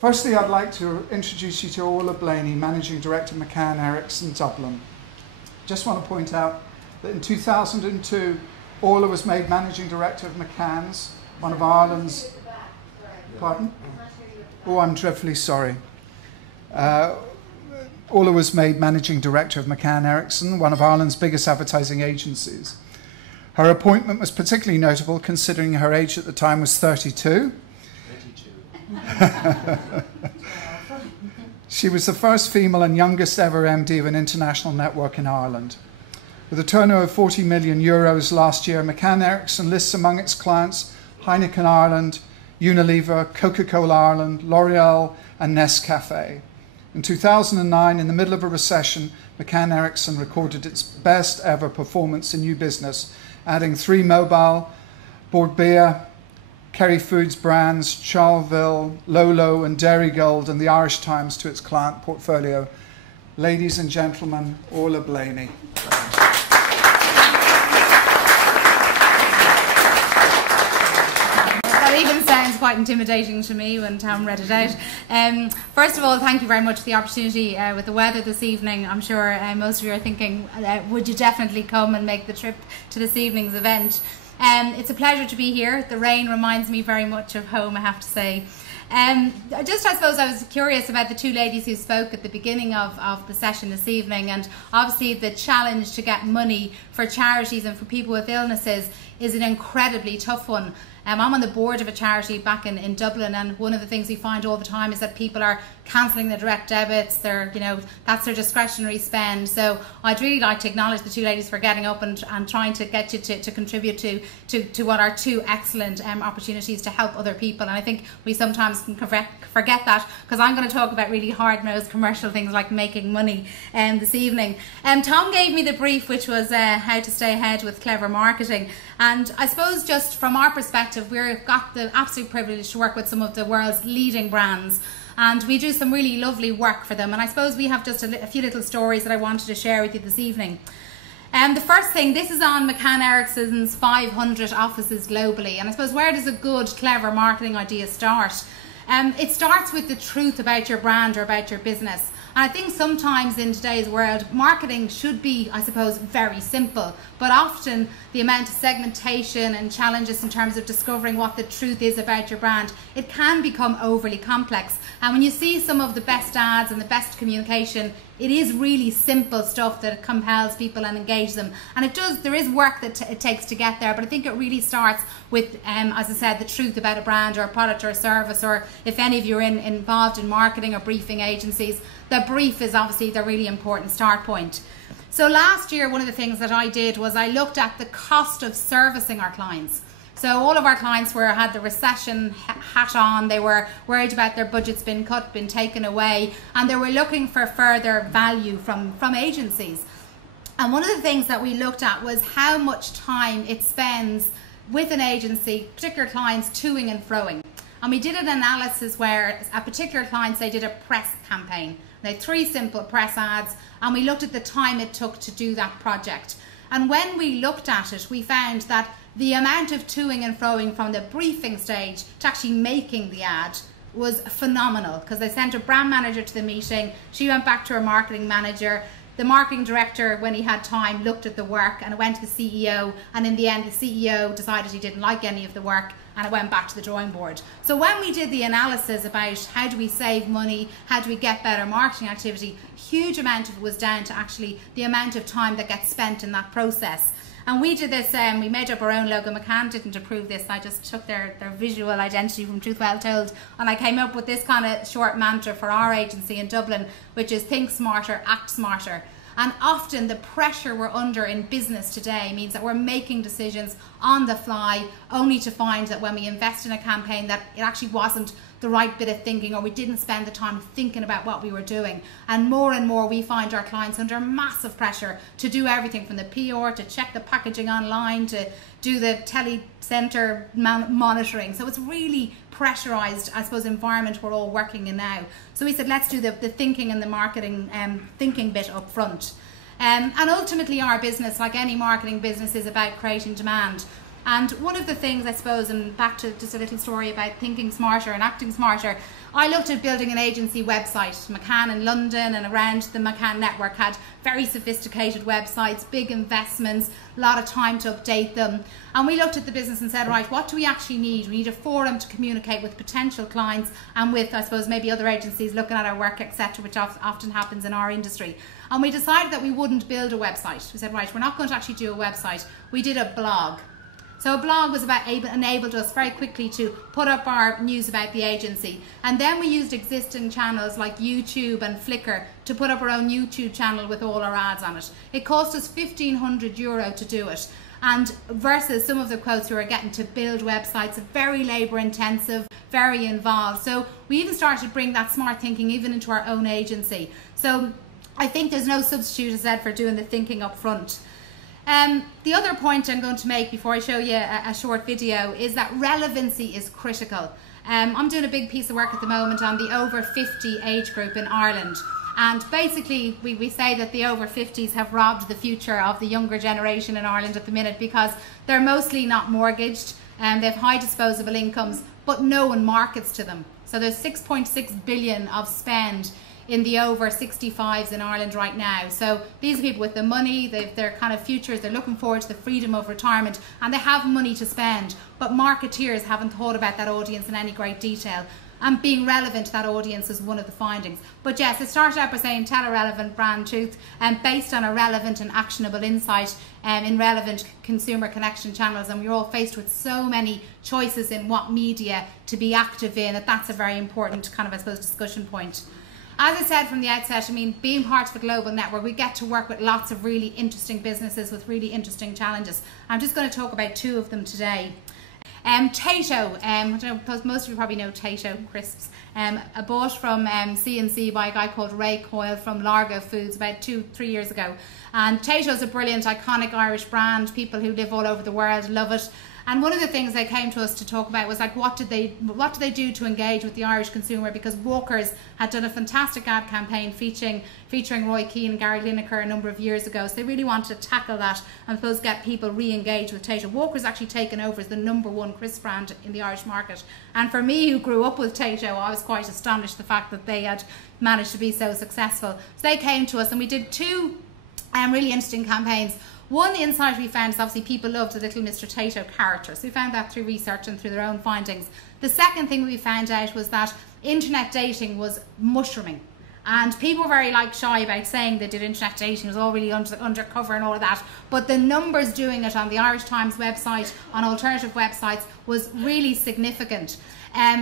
Firstly, I'd like to introduce you to Orlaith Blaney, Managing Director, McCann Erickson, Dublin. Just want to point out that in 2002, Orla was made Managing Director of McCann's, one of Ireland's... Pardon? Oh, I'm dreadfully sorry. Orla was made Managing Director of McCann Erickson, one of Ireland's biggest advertising agencies. Her appointment was particularly notable considering her age at the time was 32. She was the first female and youngest ever MD of an international network in Ireland. With a turnover of 40 million euros last year, McCann Erickson lists among its clients Heineken Ireland, Unilever, Coca-Cola Ireland, L'Oreal and Nescafé. In 2009, in the middle of a recession, McCann Erickson recorded its best ever performance in new business, adding 3 mobile, Bordbea, Kerry Foods brands, Charleville, Lolo and Dairygold and the Irish Times to its client portfolio. Ladies and gentlemen, Orlaith Blaney. That even sounds quite intimidating to me when Tom read it out. First of all, thank you very much for the opportunity. With the weather this evening, I'm sure most of you are thinking, would you definitely come and make the trip to this evening's event? It's a pleasure to be here. The rain reminds me very much of home, I have to say. I suppose I was curious about the two ladies who spoke at the beginning of the session this evening, and obviously the challenge to get money for charities and for people with illnesses is an incredibly tough one. I'm on the board of a charity back in Dublin, and one of the things we find all the time is that people are cancelling their direct debits. That's their discretionary spend. So I'd really like to acknowledge the two ladies for getting up and trying to get you to contribute to what are two excellent opportunities to help other people. And I think we sometimes can forget that, because I'm going to talk about really hard-nosed commercial things like making money this evening. Tom gave me the brief, which was how to stay ahead with clever marketing. And I suppose just from our perspective, we've got the absolute privilege to work with some of the world's leading brands, and we do some really lovely work for them. And I suppose we have just a few little stories that I wanted to share with you this evening. The first thing, this is on McCann Erickson's 500 offices globally, and I suppose where does a good, clever marketing idea start? It starts with the truth about your brand or about your business. And I think sometimes in today's world, marketing should be, I suppose, very simple, but often the amount of segmentation and challenges in terms of discovering what the truth is about your brand, it can become overly complex. And when you see some of the best ads and the best communication, it is really simple stuff that compels people and engage them. And there is work that it takes to get there, but I think it really starts with, as I said, the truth about a brand or a product or a service, or if any of you are involved in marketing or briefing agencies, the brief is obviously the really important start point. So last year, one of the things that I did was I looked at the cost of servicing our clients. So all of our clients had the recession hat on, they were worried about their budgets being cut, being taken away, and they were looking for further value from agencies. And one of the things that we looked at was how much time it spends with an agency, particular clients, toing and froing. And we did an analysis where at particular clients, they did a press campaign. They had 3 simple press ads, and we looked at the time it took to do that project. And when we looked at it, we found that the amount of toing and froing from the briefing stage to actually making the ad was phenomenal, because they sent a brand manager to the meeting, she went back to her marketing manager, the marketing director, when he had time, looked at the work, and it went to the CEO, and in the end the CEO decided he didn't like any of the work, and it went back to the drawing board. So when we did the analysis about how do we save money, how do we get better marketing activity, huge amount of it was down to actually the amount of time that gets spent in that process. And we did this, we made up our own logo. McCann didn't approve this. I just took their visual identity from Truth Well Told, and I came up with this kind of short mantra for our agency in Dublin, which is think smarter, act smarter. And often the pressure we're under in business today means that we're making decisions on the fly, only to find that when we invest in a campaign that it actually wasn't the right bit of thinking, or we didn't spend the time thinking about what we were doing. And more we find our clients under massive pressure to do everything from the PR, to check the packaging online, to do the telecenter monitoring. So it's really pressurized, I suppose, environment we're all working in now. So we said, let's do the thinking and the marketing thinking bit up front. And ultimately our business, like any marketing business, is about creating demand. And one of the things, I suppose, and back to just a little story about thinking smarter and acting smarter, I looked at building an agency website. McCann in London and around the McCann network had very sophisticated websites, big investments, a lot of time to update them. And we looked at the business and said, right, what do we actually need? We need a forum to communicate with potential clients and with, I suppose, maybe other agencies looking at our work, etc., which often happens in our industry. And we decided that we wouldn't build a website. We said, right, we're not going to actually do a website. We did a blog. So a blog was enabled us very quickly to put up our news about the agency. And then we used existing channels like YouTube and Flickr to put up our own YouTube channel with all our ads on it. It cost us €1,500 to do it. And versus some of the quotes we were getting to build websites, very labour intensive, very involved. So we even started to bring that smart thinking even into our own agency. So I think there's no substitute, as I said, for doing the thinking up front. The other point I'm going to make before I show you a short video is that relevancy is critical. I'm doing a big piece of work at the moment on the over 50 age group in Ireland. And basically we say that the over 50s have robbed the future of the younger generation in Ireland at the minute because they're mostly not mortgaged and they have high disposable incomes, but no one markets to them. So there's 6.6 billion of spend in the over 65s in Ireland right now. So these are people with the money, their kind of futures, they're looking forward to the freedom of retirement and they have money to spend, but marketeers haven't thought about that audience in any great detail. And being relevant to that audience is one of the findings. But yes, it started out by saying tell a relevant brand truth and based on a relevant and actionable insight in relevant consumer connection channels. And we're all faced with so many choices in what media to be active in, that's a very important kind of, I suppose, discussion point. As I said from the outset, I mean, being part of the global network, we get to work with lots of really interesting businesses with really interesting challenges. I'm just going to talk about two of them today. Tato, I suppose most of you probably know Tato crisps. Bought from C&C by a guy called Ray Coyle from Largo Foods about 2-3 years ago. And Tato is a brilliant, iconic Irish brand. People who live all over the world love it. And one of the things they came to us to talk about was like, what do they do to engage with the Irish consumer? Because Walker's had done a fantastic ad campaign featuring Roy Keane and Gary Lineker a number of years ago. So they really wanted to tackle that and suppose get people re-engaged with Tato. Walker's actually taken over as the #1 crisp brand in the Irish market. And for me, who grew up with Tato, I was quite astonished the fact that they had managed to be so successful. So they came to us and we did two really interesting campaigns. One, the insight we found is obviously people loved the little Mr. Tato character. So we found that through research and through their own findings. The second thing we found out was that internet dating was mushrooming. And people were very shy about saying they did internet dating. It was all really undercover and all of that. But the numbers doing it on the Irish Times website, on alternative websites, was really significant.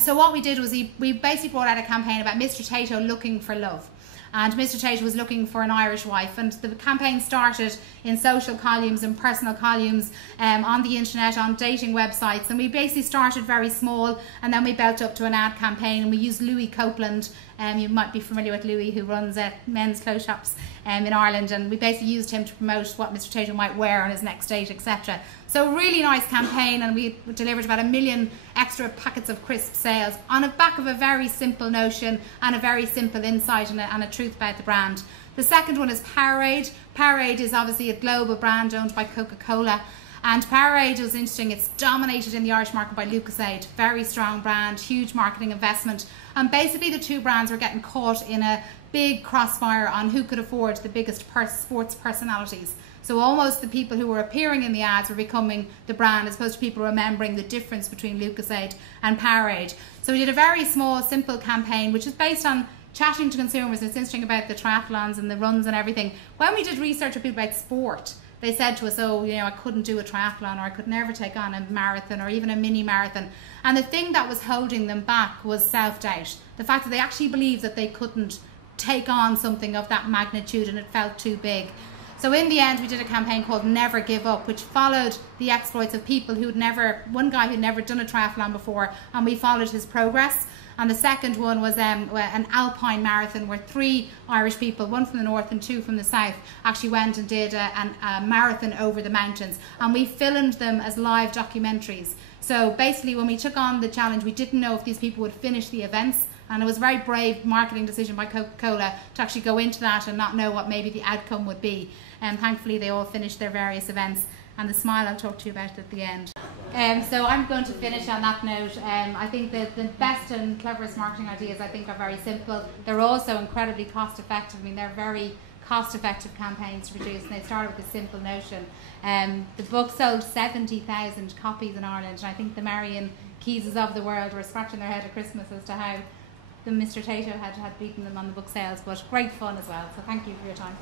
So what we did was we basically brought out a campaign about Mr. Tato looking for love. And Mr. Tato was looking for an Irish wife, and the campaign started in social columns and personal columns, on the internet, on dating websites, and we basically started very small and then we built up to an ad campaign and we used Louis Copeland. You might be familiar with Louis, who runs men's clothes shops in Ireland, and we basically used him to promote what Mr. Tato might wear on his next date, etc. So really nice campaign, and we delivered about 1 million extra packets of crisp sales on the back of a very simple notion and a very simple insight and a truth about the brand. The second one is Powerade. Powerade is obviously a global brand owned by Coca-Cola. And Powerade was interesting. It's dominated in the Irish market by Lucozade. Very strong brand, huge marketing investment. And basically the two brands were getting caught in a big crossfire on who could afford the biggest sports personalities. So almost the people who were appearing in the ads were becoming the brand, as opposed to people remembering the difference between Lucozade and Powerade. So we did a very small, simple campaign, which is based on chatting to consumers. It's interesting about the triathlons and the runs and everything. When we did research with people about sport, they said to us, oh, I couldn't do a triathlon, or I could never take on a marathon or even a mini marathon. And the thing that was holding them back was self-doubt. The fact that they actually believed that they couldn't take on something of that magnitude and it felt too big. So in the end, we did a campaign called Never Give Up, which followed the exploits of people one guy who'd never done a triathlon before, and we followed his progress. And the second one was an alpine marathon where 3 Irish people, 1 from the north and 2 from the south, actually went and did a marathon over the mountains. And we filmed them as live documentaries. So basically when we took on the challenge, we didn't know if these people would finish the events. And it was a very brave marketing decision by Coca-Cola to actually go into that and not know what maybe the outcome would be. And thankfully they all finished their various events. and the smile I'll talk to you about at the end. So I'm going to finish on that note. I think that the best and cleverest marketing ideas, I think, are very simple. They're also incredibly cost effective. I mean, they're very cost effective campaigns to produce, and they started with a simple notion. The book sold 70,000 copies in Ireland, and I think the Marion Keyses of the world were scratching their head at Christmas as to how the Mr. Tato had beaten them on the book sales, but great fun as well. So thank you for your time.